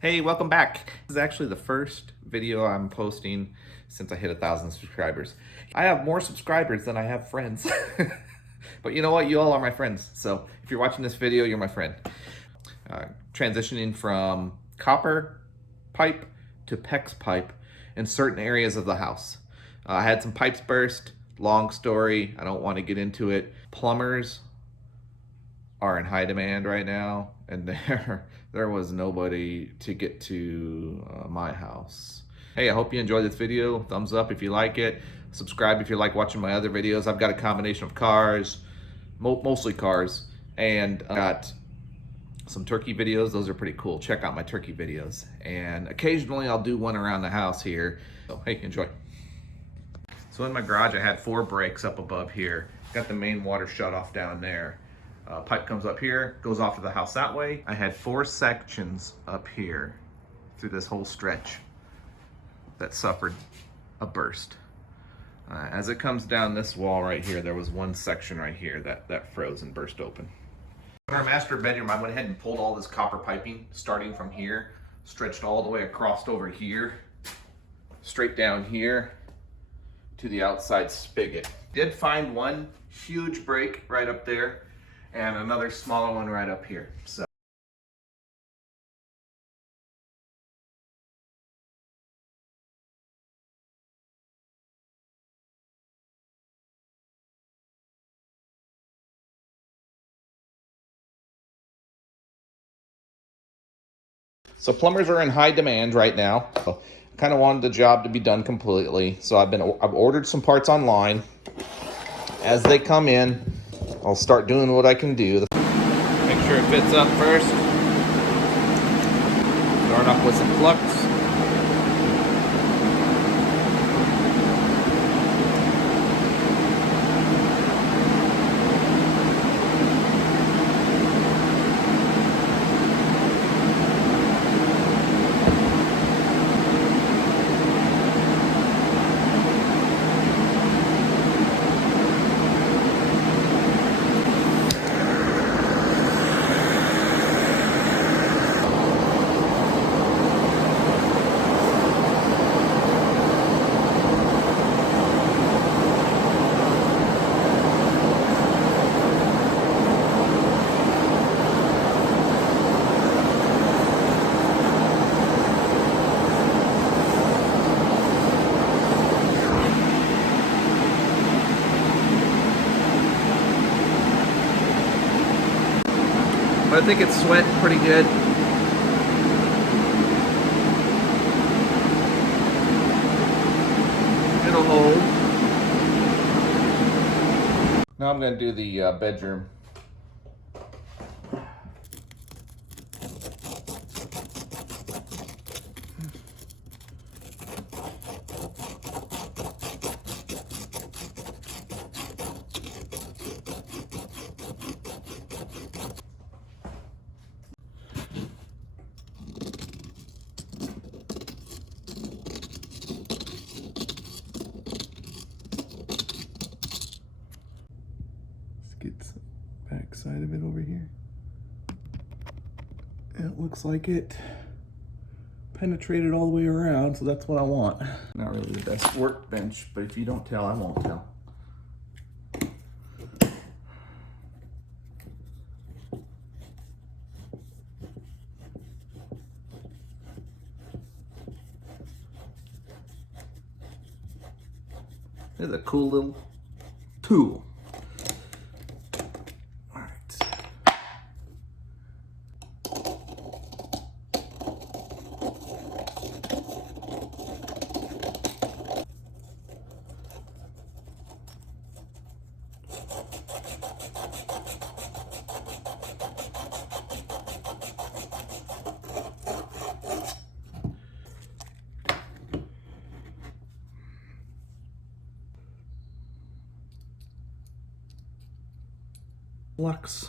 Hey, welcome back. This is actually the first video I'm posting since I hit 1,000 subscribers. I have more subscribers than I have friends. But you know what? You all are my friends. So if you're watching this video, you're my friend. Transitioning from copper pipe to PEX pipe in certain areas of the house. I had some pipes burst. Long story. I don't want to get into it. Plumbers are in high demand right now, and there was nobody to get to my house. Hey, I hope you enjoyed this video. Thumbs up if you like it. Subscribe if you like watching my other videos. I've got a combination of cars, mostly cars, and got some turkey videos. Those are pretty cool. Check out my turkey videos. And occasionally I'll do one around the house here. So hey, enjoy. So in my garage I had 4 breaks up above here. Got the main water shut off down there. Pipe comes up here, goes off to the house that way. I had 4 sections up here through this whole stretch that suffered a burst. As it comes down this wall right here, there was 1 section right here that froze and burst open. In our master bedroom, I went ahead and pulled all this copper piping, starting from here, stretched all the way across over here, straight down here to the outside spigot. Did find 1 huge break right up there, and another smaller one right up here. So plumbers are in high demand right now. So I kind of wanted the job to be done completely. So I've ordered some parts online. As they come in, I'll start doing what I can do. Make sure it fits up first. Start off with some flux. But I think it's sweating pretty good. It'll hold. Now I'm going to do the bedroom. Get the back side of it over here. It looks like it penetrated all the way around, so that's what I want. Not really the best workbench, but if you don't tell, I won't tell. It's a cool little tool. Flux.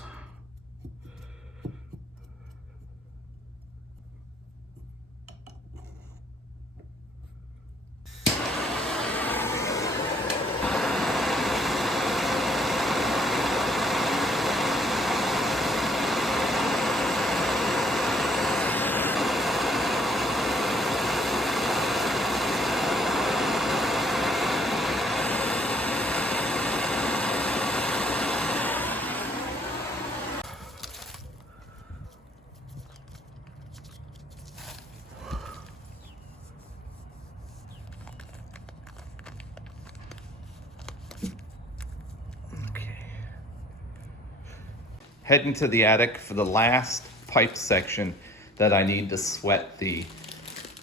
heading to the attic for the last pipe section that I need to sweat the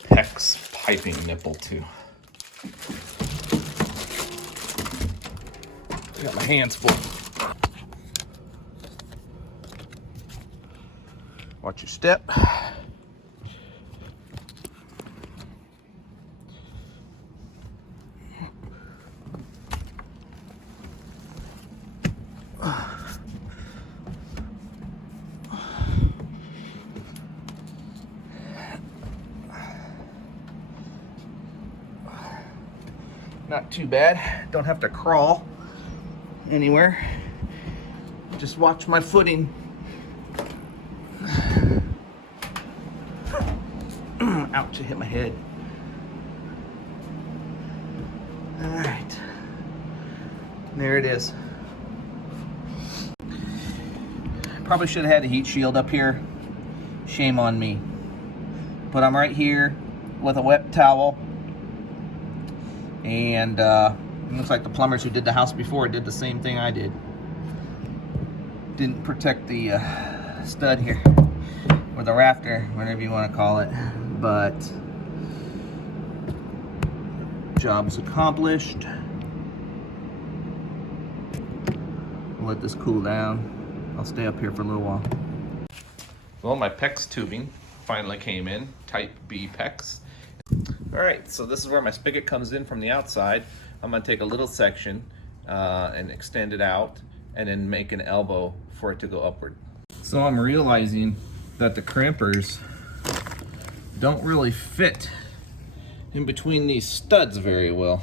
PEX piping nipple to. I got my hands full. Watch your step. Not too bad. Don't have to crawl anywhere. Just watch my footing. Ouch, I hit my head. All right. There it is. Probably should have had a heat shield up here. Shame on me. But I'm right here with a wet towel. And it looks like the plumbers who did the house before did the same thing I did. Didn't protect the stud here, or the rafter, whatever you want to call it. But job's accomplished. I'll let this cool down. I'll stay up here for a little while. Well, my PEX tubing finally came in, type B PEX. All right, so this is where my spigot comes in from the outside. I'm gonna take a little section and extend it out and then make an elbow for it to go upward. So I'm realizing that the crimpers don't really fit in between these studs very well.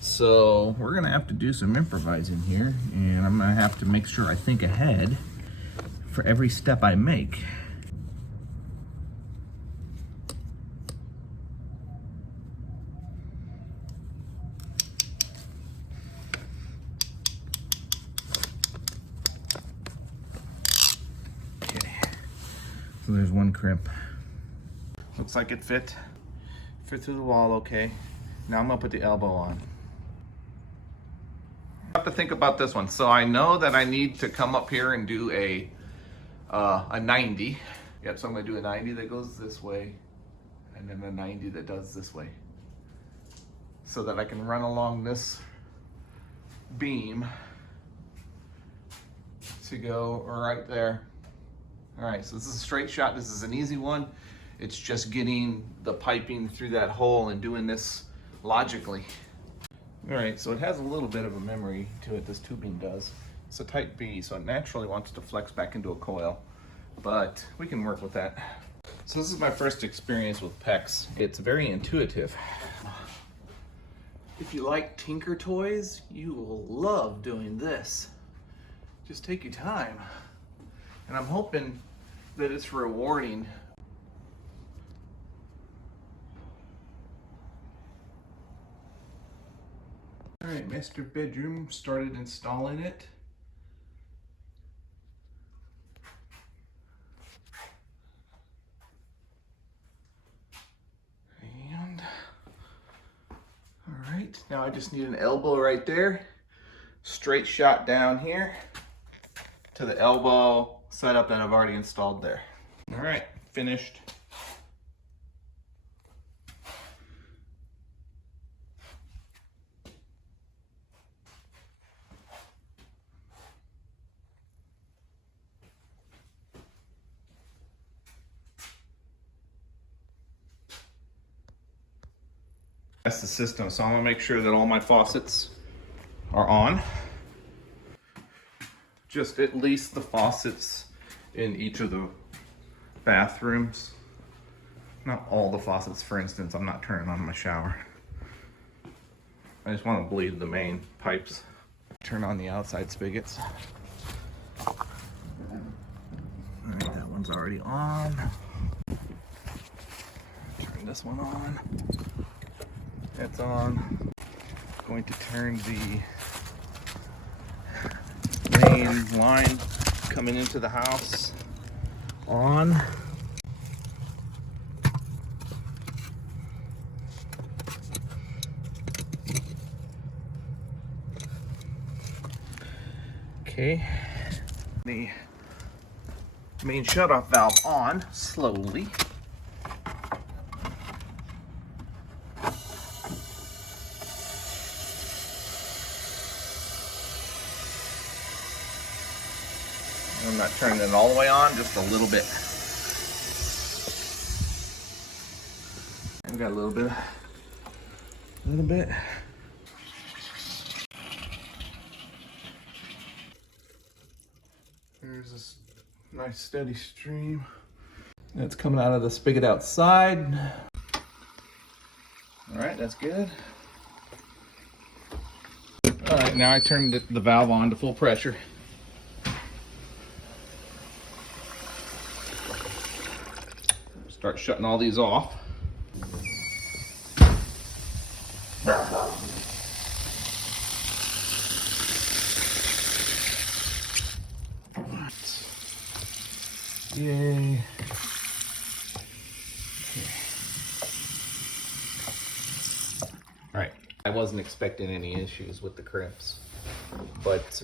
So we're gonna have to do some improvising here, and I'm gonna have to make sure I think ahead for every step I make. So there's one crimp. Looks like it fit through the wall okay. Now I'm gonna put the elbow on. I have to think about this one. So I know that I need to come up here and do a 90. Yep, so I'm gonna do a 90 that goes this way, and then a 90 that does this way. So that I can run along this beam to go right there. All right, so this is a straight shot. This is an easy one. It's just getting the piping through that hole and doing this logically. All right, so it has a little bit of a memory to it, this tubing does. It's a type B, so it naturally wants to flex back into a coil, but we can work with that. So this is my first experience with PEX. It's very intuitive. If you like Tinker Toys, you will love doing this. Just take your time. And I'm hoping that it's rewarding. All right, master bedroom, started installing it. And, all right, now I just need an elbow right there. Straight shot down here to the elbow setup that I've already installed there. All right, finished. That's the system, so I'm gonna make sure that all my faucets are on. Just at least the faucets in each of the bathrooms. Not all the faucets, for instance, I'm not turning on my shower. I just want to bleed the main pipes. Turn on the outside spigots. All right, that one's already on. Turn this one on. It's on. Going to turn the main line coming into the house on. Okay, The main shutoff valve on slowly. I'm not turning it all the way on, just a little bit. I've got a little bit. There's this nice steady stream. It's coming out of the spigot outside. All right, that's good. All right, now I turned the valve on to full pressure. Start shutting all these off. Yay. All right, I wasn't expecting any issues with the crimps, but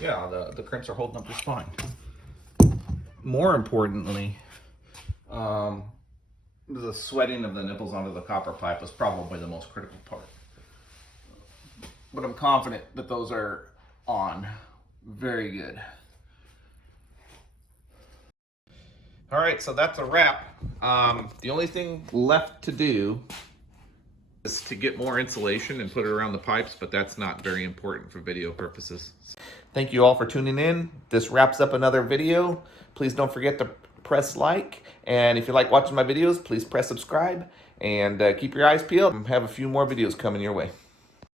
yeah, the crimps are holding up just fine. More importantly, the sweating of the nipples onto the copper pipe was probably the most critical part. But I'm confident that those are on. Very good. All right, so that's a wrap. The only thing left to do is to get more insulation and put it around the pipes, but that's not very important for video purposes. Thank you all for tuning in. This wraps up another video. Please don't forget to press like, and if you like watching my videos, please press subscribe, and keep your eyes peeled. I have a few more videos coming your way.